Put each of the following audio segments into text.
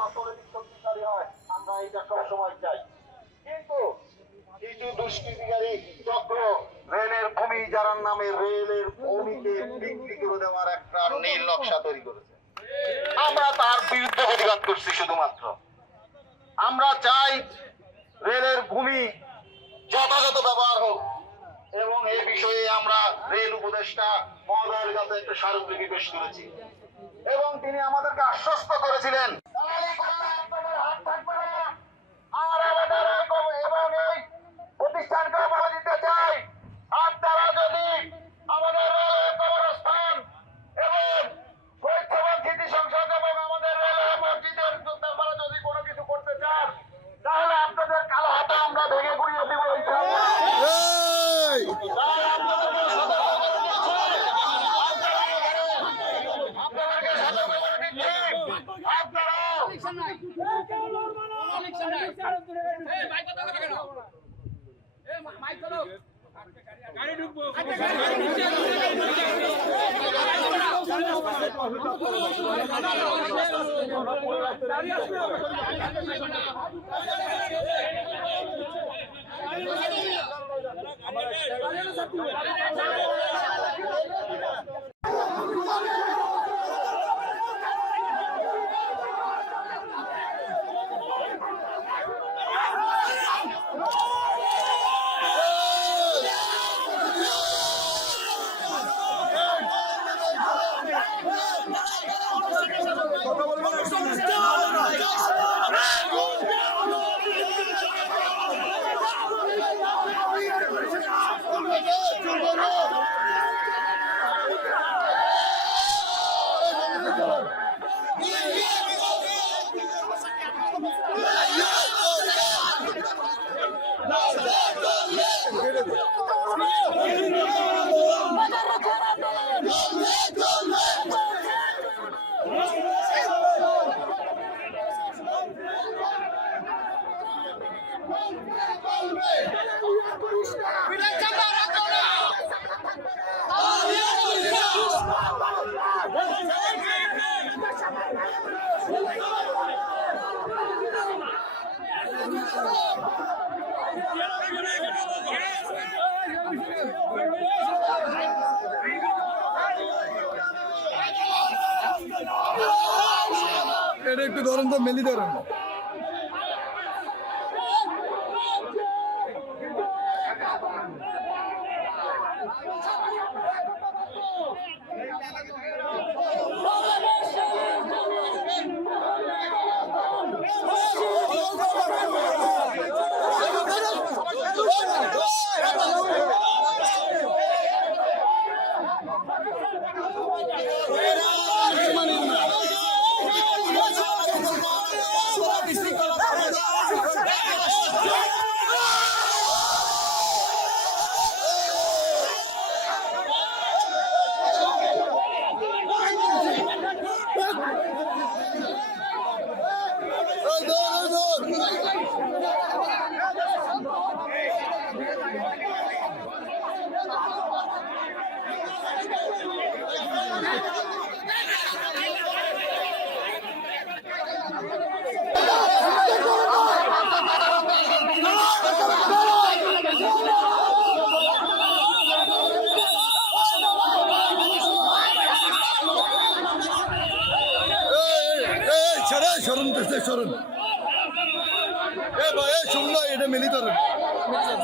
আমরা চাই রেলের ভূমি তৈরি বিরুদ্ধে প্রতিবাদ করছি শুধুমাত্র আমরা চাই রেলের ভূমি যথাযথ ব্যবহার হোক, এবং এই বিষয়ে আমরা রেল উপদেষ্টা মহোদয়ের কাছে একটা স্মারকলিপি পেশ করেছি। এবং তিনি আমাদেরকে আশ্বস্ত করেছিলেন দালালি করলে আপনাদের হাত থাকবে না। আর আমাদের এই- এবং এই প্রতিষ্ঠানকে বলে দিতে চাই আপনারা যদি আমাদের রেলের কবরস্থান এবং শহীদ স্মৃতি সংসদ এবং আমাদের রেলের মসজিদের ব্যাপারে যদি কোনো কিছু করতে চান তাহলে আপনাদের কালো হাতে আমরা ভেঙে গুড়িয়ে দিব ইনশাআল্লাহ। তাই আপনাদেরকে সতর্ক করে দিচ্ছি। আপনাদেরকে সতর্ক করে দিচ্ছি। আপনারা গাড়ি এটা একটু ধরেন তো মেলি ধরেন সরণ এ ভাই এ শুনল এটা মেলি বসে বসে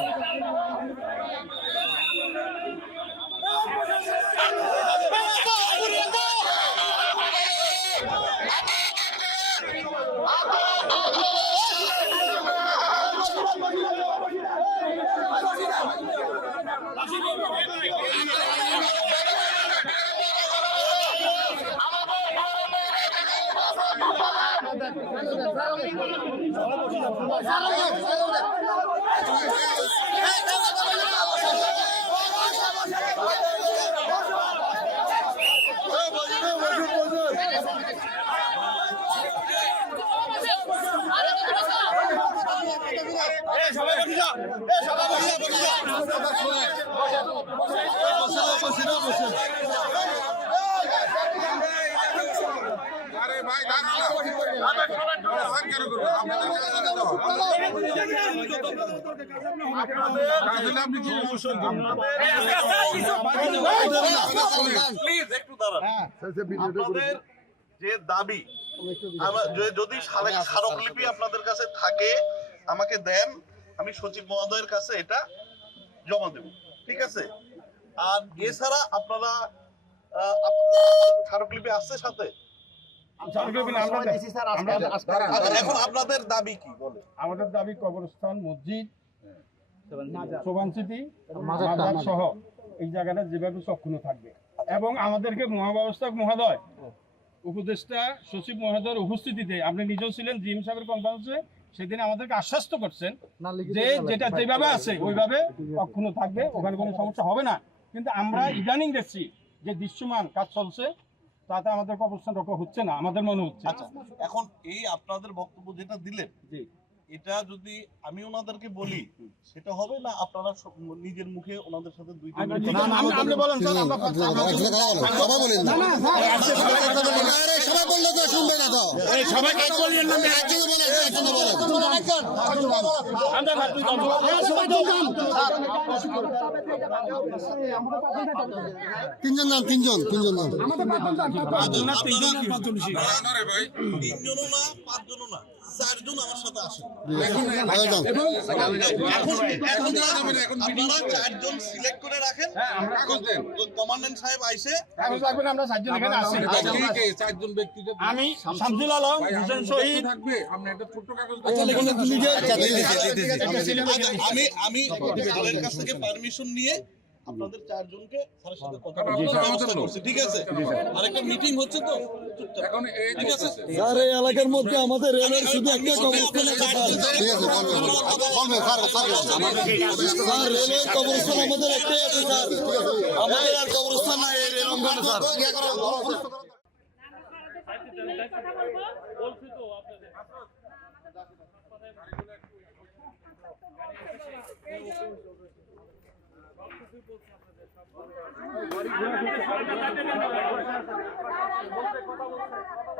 আরে ভাই দাঁড়াও আসলে আপনি কি অবসর দিন? প্লিজ একটু দাঁড়ান আপনাদের যে দাবি যদি স্মারক স্মারকলিপি আপনাদের কাছে থাকে আমাকে দেন আমি সচিব মহোদয়ের কাছে এটা জমা দেব। ঠিক আছে? আর এছাড়া আপনারা আহ, স্মারকলিপি আছে সাথে? এখন আপনাদের দাবি কি? বলে আমাদের দাবি কবরস্থান মসজিদ সোবান সিটি। মাজার সহ। এই জায়গাটা যেভাবে সক্ষণ থাকবে। এবং আমাদেরকে মহাব্যবস্থাক মহোদয় উপদেষ্টা সচিব মহোদয়ের উপস্থিতিতে আপনি নিজেও ছিলেন জিএম সাহেবের কনফারেন্সে সেদিন আমাদেরকে আশ্বস্ত করছেন যে যেটা যেভাবে আছে ওইভাবে অক্ষুণ্ণ থাকবে ওখানে কোনো সমস্যা হবে না। কিন্তু আমরা ইদানিং দেখছি যে দৃশ্যমান কাজ চলছে। তাতে আমাদের কবরস্থান রক্ষা হচ্ছে না আমাদের মনে হচ্ছে। আচ্ছা এখন এই আপনাদের বক্তব্য যেটা দিলেন জি। এটা যদি আমি ওনাদেরকে বলি সেটা হবে না আপনারা নিজের মুখে ওনাদের সাথে দুই তিন আমরা মিনিট নিজে- আপনি- আপনি বলেন স্যার আমরা সবাই বলেন না। আরে সবাই বললে তো শুনবে না তো। সবাই কাজ বললেন না একজনে বলেন একজনে বলেন। তিনজন নাম তিনজন তিনজন নাম তিনজনও না পাঁচজনও না। চারজন আমার সাথে আসেন আপনারা চারজন সিলেক্ট করে রাখেন কমান্ডেন্ট সাহেব আইসে কাগজ আমরা চারজন এখানে আছি চারজন ব্যক্তিগত আমি শামসুল আলম হুসেন শহীদ থাকবে আপনি একটা ছোট্ট কাগজ আমি আমি কাছ থেকে পারমিশন নিয়ে আপনাদের চারজনকে স্যারের সাথে কথা ঠিক আছে? আরেকটা মিটিং হচ্ছে তো? এখন ঠিক আছে? স্যার এই এলাকার মধ্যে আমাদের রেলের শুধু একটা কবরস্থান ঠিক আছে বলবেন বলবেন স্যার স্যার স্যার। রেলের কবরস্থান আমাদের একটাই আছে স্যার। আমাদের আর কবরস্থান নাই এই রেল অঙ্গনে স্যার। কথা বলব।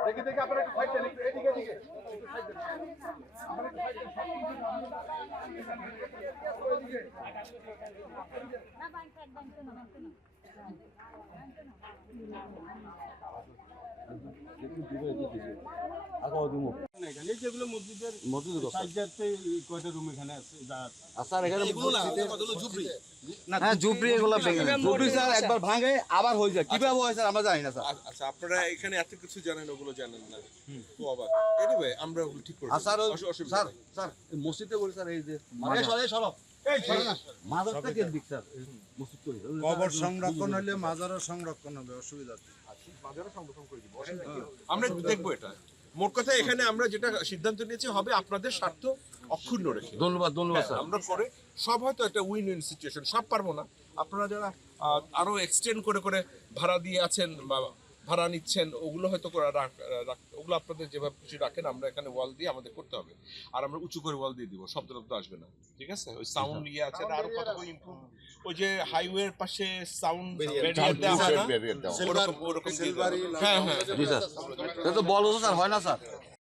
দেখি দেখি আপনারা একটু সাইড দেন, এদিকে এদিকে। না ব্যাংক ব্যাংক না ব্যাংক না যেগুলো মসজিদের সাইডটাতে কয়টা রুম এখানে আছে? যা আছে। হ্যাঁ জুবরি এগুলো ভেঙে জুবরি স্যার একবার ভাঙে আবার হয়ে যায়। কীভাবে হয় স্যার? আমরা জানি না স্যার। আচ্ছা আপনারা এখানে এত কিছু জানেন ওগুলো জানেন না। তো অবাক। এনিওয়ে আমরা ওগুলো ঠিক করব স্যার ওই- অসু- অসুবিধা স্যার স্যার মসজিদে বলি স্যার এই যে এই সরে, এই সরো। এই সরে না। মাদারটা কে দিক স্যার? এই মসজিদ করি। কবর সংরক্ষণ হলে মাজারও সংরক্ষণ হবে অসুবিধা আমরা দেখব এটা। মোট কথা এখানে আমরা যেটা সিদ্ধান্ত নিয়েছি হবে আপনাদের স্বার্থ অক্ষুণ্ণ রেখে। ধন্যবাদ ধন্যবাদ হ্যাঁ, স্যার। আমরা করে সব হয়তো একটা উইন উইন সিচুয়েশন সব পারব না। আপনারা যারা আরও এক্সটেন্ড করে করে ভাড়া দিয়ে আছেন বা ভাড়া নিচ্ছেন ওগুলো হয়তো ওগুলো আপনাদের যেভাবে খুশি রাখেন আমরা এখানে ওয়াল দিয়ে আমাদের করতে হবে। আর আমরা উঁচু করে ওয়াল দিয়ে দিব শব্দ টব্দ আসবে না ঠিক আছে? ওই সাউন্ড ইয়ে আছে আরও কত ইমপ্রুভ ওই যে হাইওয়ের পাশে সাউন্ড ব্যারিয়ার দেওয়া হয় না? ওরকম ওরকম। হ্যাঁ হ্যাঁ। তো বল স্যার হয় না স্যার।